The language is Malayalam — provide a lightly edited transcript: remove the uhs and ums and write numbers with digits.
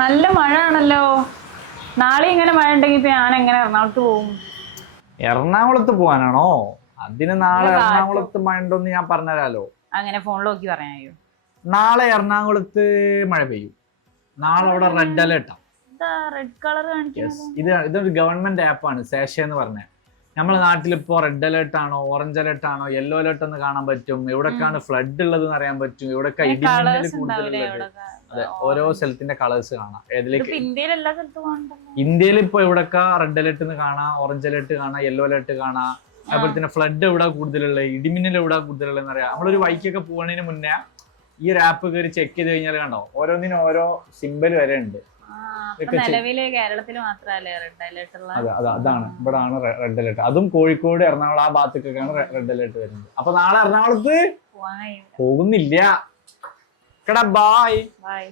നല്ല മഴ ആണല്ലോ. നാളെ ഇങ്ങനെ മഴ ഉണ്ടെങ്കിൽ ഇപ്പൊ ഞാൻ എങ്ങനെ എറണാകുളത്ത് പോകും? എറണാകുളത്ത് പോവാനാണോ? അതിന് നാളെ നല്ല കാറ്റും. എറണാകുളത്ത് മഴ ഉണ്ടോന്ന് ഞാൻ പറഞ്ഞുതരാലോ. അങ്ങനെ ഫോണിൽ നോക്കി പറയായോ? നാളെ എറണാകുളത്ത് മഴ പെയ്യും. നാളെ അവിടെ റെഡ് അലേർട്ടാ. എന്താ റെഡ് കളർ യെസ്, കാണിക്കുന്നത്? ഇതൊരു ഗവൺമെന്റ് ആപ്പാണ്, സേഷ എന്ന് പറഞ്ഞ. നമ്മുടെ നാട്ടിൽ ഇപ്പോ റെഡ് അലേർട്ട് ആണോ, ഓറഞ്ച് അലേർട്ട് ആണോ, യെല്ലോ അലേർട്ട് എന്ന് കാണാൻ പറ്റും. എവിടേക്കാണ് ഫ്ലഡ് ഉള്ളത് എന്ന് അറിയാൻ പറ്റും. എവിടൊക്കെ ഇടിമിന്നൽ കളേഴ്സ് ഉണ്ടാവില്ലേ കൂടുതലുള്ളത്. അവിടൊക്കെ? അതെ, ഓരോ സ്ഥലത്തിന്റെ കളേഴ്സ് കാണാം. ഏതിലേക്ക് ഇന്ത്യയിൽ എല്ലാ സ്ഥലത്തും ഉണ്ടല്ലോ. ഇന്ത്യയിൽ ഇപ്പൊ എവിടൊക്കെ റെഡ് അലേർട്ട് എന്ന് കാണാം, ഓറഞ്ച് അലേർട്ട് കാണാം, യെല്ലോ അലേർട്ട് കാണാം. അതുപോലെ തന്നെ ഫ്ലഡ് എവിടെ കൂടുതലുള്ളത്, ഇടിമിന്നൽ എവിടെ കൂടുതലുള്ളത് അറിയാം. നമ്മളൊരു വൈക്കൊക്കെ പോകുന്നതിന് മുന്നേ ഈ ഒരു ആപ്പ് കയറി ചെക്ക് ചെയ്ത് കഴിഞ്ഞാൽ കണ്ടോ, ഓരോന്നിനും ഓരോ സിമ്പൽ വരെ ഉണ്ട്. നിലവില് കേരളത്തിൽ മാത്രല്ലേ റെഡ് അലേർട്ട് ഉള്ളത്? അതാണ് ഇവിടെ ആണ് റെഡ് അലേർട്ട്. അതും കോഴിക്കോട്, എറണാകുളം ആ ഭാഗത്തേക്കൊക്കെയാണ് റെഡ് അലേർട്ട് വരുന്നത്. അപ്പൊ നാളെ എറണാകുളത്ത് പോകുന്നില്ല. ബൈ. ബൈ.